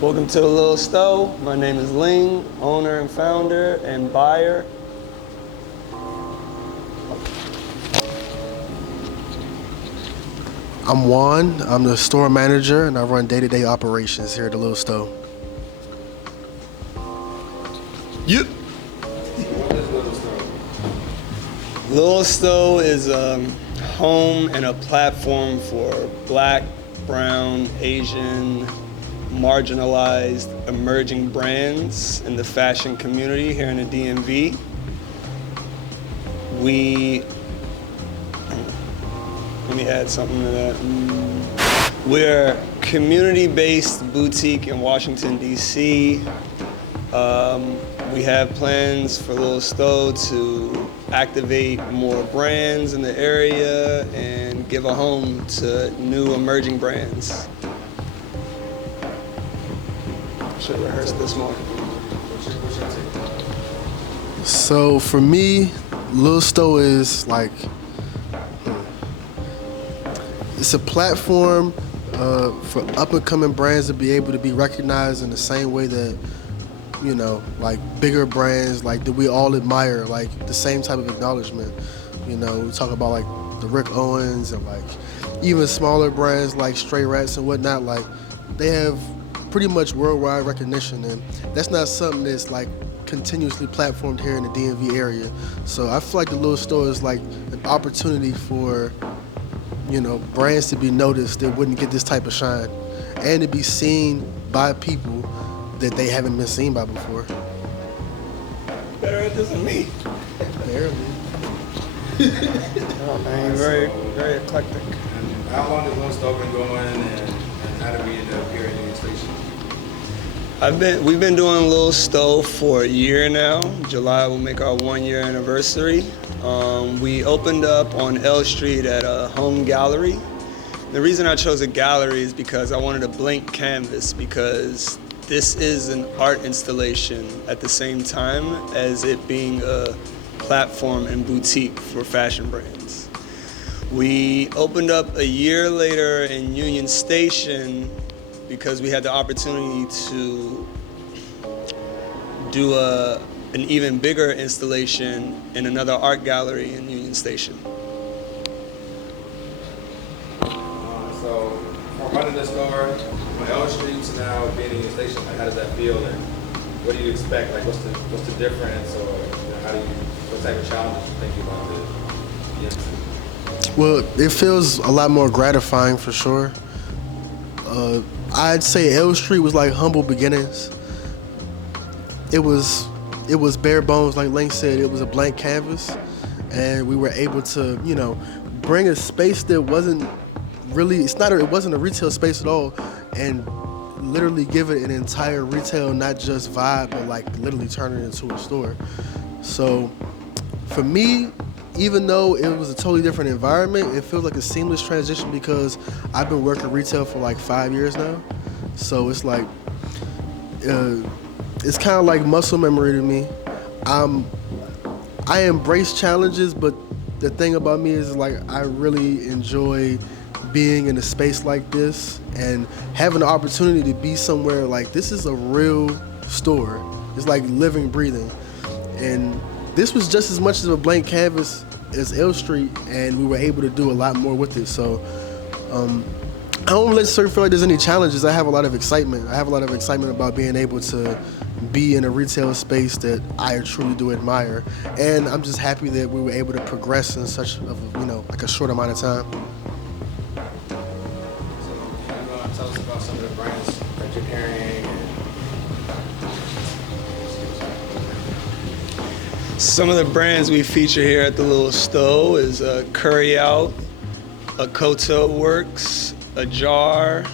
Welcome to the Lil Sto. My name is Ling, owner and founder and buyer. I'm Juan. I'm the store manager and I run day-to-day operations here at the Lil Sto. Yep. What is Lil Sto? Lil Sto is a home and a platform for Black, Brown, Asian, marginalized, emerging brands in the fashion community here in the DMV. Let me add something to that. We're a community-based boutique in Washington, D.C. We have plans for Lil Sto to activate more brands in the area and give a home to new emerging brands. Should have rehearsed this more. So for me, Lil Sto is like, it's a platform for up-and-coming brands to be able to be recognized in the same way that, you know, like bigger brands like that we all admire, like the same type of acknowledgement. You know, we talk about like the Rick Owens and like even smaller brands like Stray Rats and whatnot, like they have pretty much worldwide recognition, and that's not something that's like continuously platformed here in the DMV area. So I feel like the Lil Sto is like an opportunity for, you know, brands to be noticed that wouldn't get this type of shine and to be seen by people that they haven't been seen by before. Better at this than me. Barely. Oh, man, very eclectic. And how long has Lil Sto been going, and how did we end up here at Union Station? We've been doing Lil Sto for a year now. July will make our 1-year anniversary. We opened up on L Street at a home gallery. The reason I chose a gallery is because I wanted a blank canvas, because this is an art installation at the same time as it being a platform and boutique for fashion brands. We opened up a year later in Union Station because we had the opportunity to do an even bigger installation in another art gallery in Union Station. So from running the store on L Street to now being in your station, like how does that feel, and what do you expect? Like what's the difference, or you know, what type of challenges you think you're about to get to? Well, it feels a lot more gratifying for sure. I'd say L Street was like humble beginnings. It was bare bones, like Ling said. It was a blank canvas, and we were able to, you know, bring a space that wasn't really, it wasn't a retail space at all, and literally give it an entire retail, not just vibe, but like literally turn it into a store. So for me, even though it was a totally different environment, it feels like a seamless transition because I've been working retail for like 5 years now. So it's like, it's kind of like muscle memory to me. I embrace challenges, but the thing about me is like I really enjoy being in a space like this and having the opportunity to be somewhere like this is a real store. It's like living, breathing. And this was just as much of a blank canvas as L Street, and we were able to do a lot more with it. So I don't necessarily feel like there's any challenges. I have a lot of excitement. I have a lot of excitement about being able to be in a retail space that I truly do admire. And I'm just happy that we were able to progress in such like a short amount of time. So can you tell us about some of the brands that you're carrying? Some of the brands we feature here at the Lil Sto is Curry Out, Akoto Works, Ajar,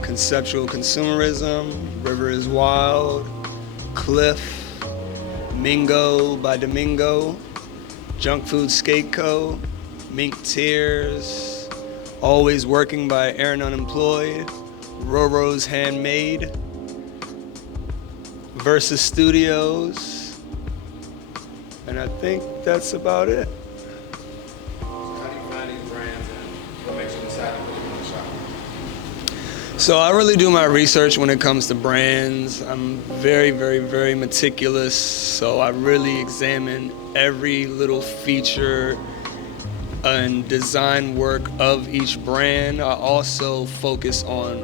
Conceptual Consumerism, River is Wild, Cliff, Mingo by Domingo, Junk Food Skate Co., Mink Tears, Always Working by Aaron Unemployed, Roro's Handmade, Versus Studios, and I think that's about it. So how do you find these brands, and what makes you decide to put them in the shop? So I really do my research when it comes to brands. I'm very, very, very meticulous. So I really examine every little feature and design work of each brand. I also focus on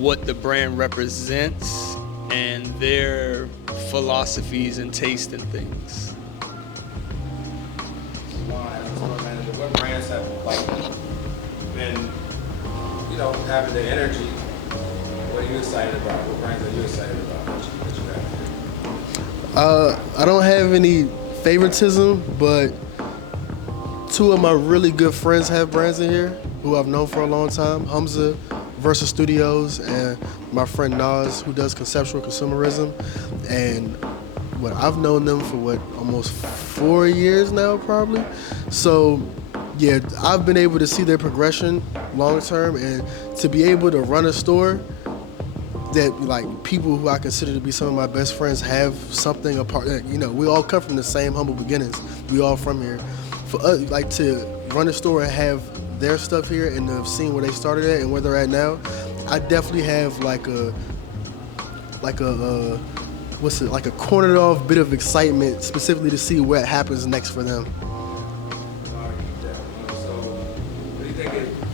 what the brand represents and their philosophies and taste in things. Juan, as a store manager, what brands have like been, having the energy? What are you excited about? What brands are you excited about that you have here? I don't have any favoritism, but two of my really good friends have brands in here who I've known for a long time. Hamza, Versa Studios, and my friend Nas, who does conceptual consumerism. And I've known them for almost 4 years now, probably. So yeah, I've been able to see their progression long term, and to be able to run a store that like people who I consider to be some of my best friends have something apart. We all come from the same humble beginnings. We all from here. For us, like to run a store and have their stuff here and to seeing where they started at and where they're at now, I definitely have like a cornered off bit of excitement specifically to see what happens next for them.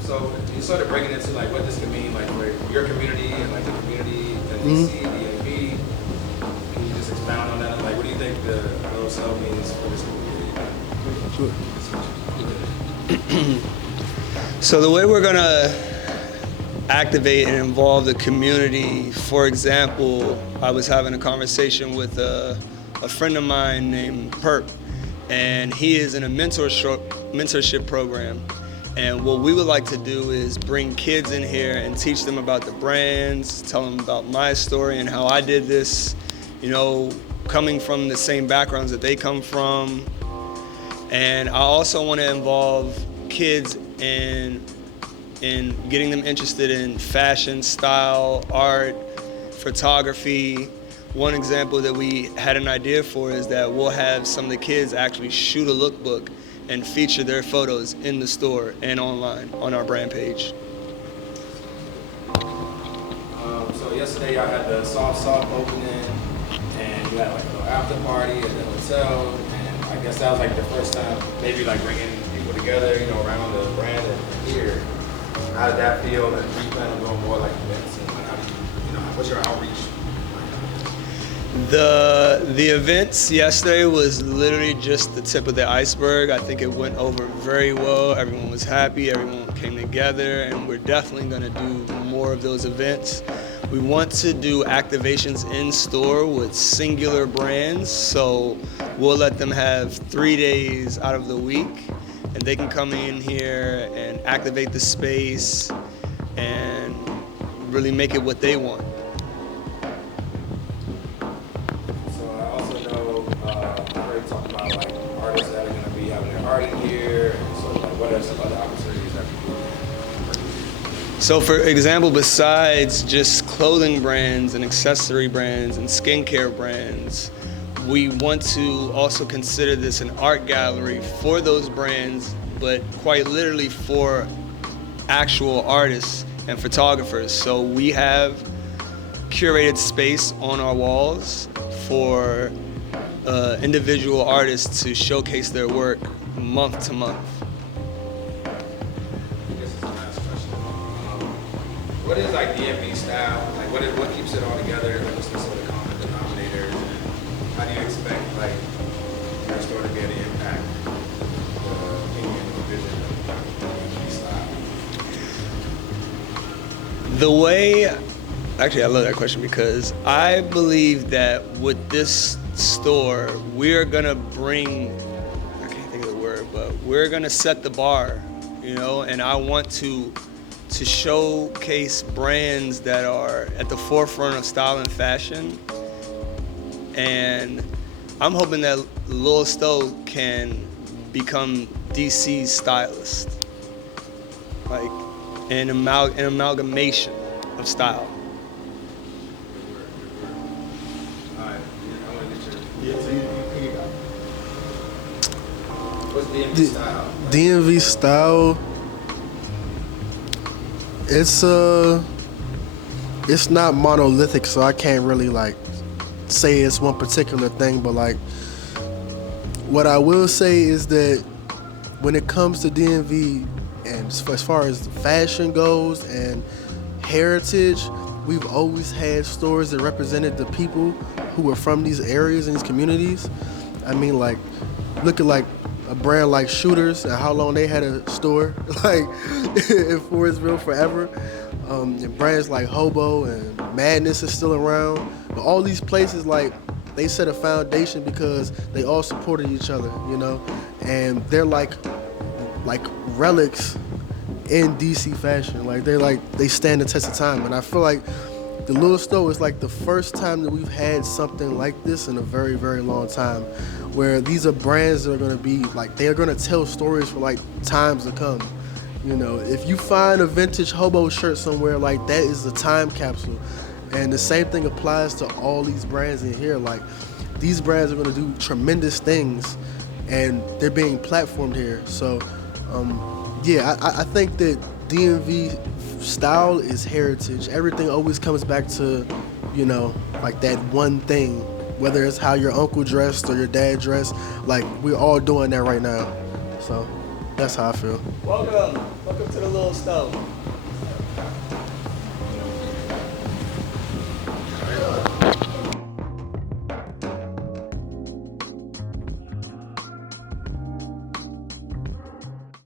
So you started breaking into like what this could mean like for your community and like the community that DC, DAB. Can you just expound on that? Like what do you think the Lil Sto means for this community? Sure. So the way we're gonna activate and involve the community, for example, I was having a conversation with a friend of mine named Perp, and he is in a mentorship program. And what we would like to do is bring kids in here and teach them about the brands, tell them about my story and how I did this, coming from the same backgrounds that they come from. And I also want to involve kids in getting them interested in fashion, style, art, photography. One example that we had an idea for is that we'll have some of the kids actually shoot a lookbook and feature their photos in the store and online on our brand page. So yesterday y'all had the soft opening, and you had like a little after party at the hotel, and I guess that was like the first time maybe like bringing people together, around the brand and here. How did that feel? And do you plan on doing more like events? And like, how do you, what's your outreach? The events yesterday was literally just the tip of the iceberg. I think it went over very well. Everyone was happy, everyone came together, and we're definitely gonna do more of those events. We want to do activations in store with singular brands, so we'll let them have 3 days out of the week, and they can come in here and activate the space and really make it what they want. So for example, besides just clothing brands and accessory brands and skincare brands, we want to also consider this an art gallery for those brands, but quite literally for actual artists and photographers. So we have curated space on our walls for individual artists to showcase their work month to month. What is like DMV style? Like what keeps it all together? Like what's the sort of common denominator? And how do you expect like your store to be able to impact the opinion and vision of DMV style? The way, actually I love that question because I believe that with this store, we're gonna bring, I can't think of the word, but we're gonna set the bar, and I want to showcase brands that are at the forefront of style and fashion. And I'm hoping that Lil Sto can become DC's stylist, like an amalgamation of style. Alright, I want to get your what's DMV style? DMV style. It's it's not monolithic, so I can't really like say it's one particular thing. But like, what I will say is that when it comes to DMV, and as far as fashion goes and heritage, we've always had stores that represented the people who were from these areas and these communities. I mean, like, look at like a brand like Shooters and how long they had a store like in Forestville forever. And brands like Hobo and Madness is still around. But all these places, like, they set a foundation because they all supported each other, you know? And they're like relics in DC fashion. Like, they stand the test of time. And I feel like the Lil Sto is like the first time that we've had something like this in a very, very long time, where these are brands that are gonna be like, they are gonna tell stories for like times to come. You know, if you find a vintage Hobo shirt somewhere, like, that is a time capsule. And the same thing applies to all these brands in here. Like, these brands are gonna do tremendous things, and they're being platformed here. So, yeah, I think that DMV style is heritage. Everything always comes back to, you know, like that one thing, whether it's how your uncle dressed or your dad dressed. Like, we're all doing that right now. So that's how I feel. Welcome to the Lil Sto.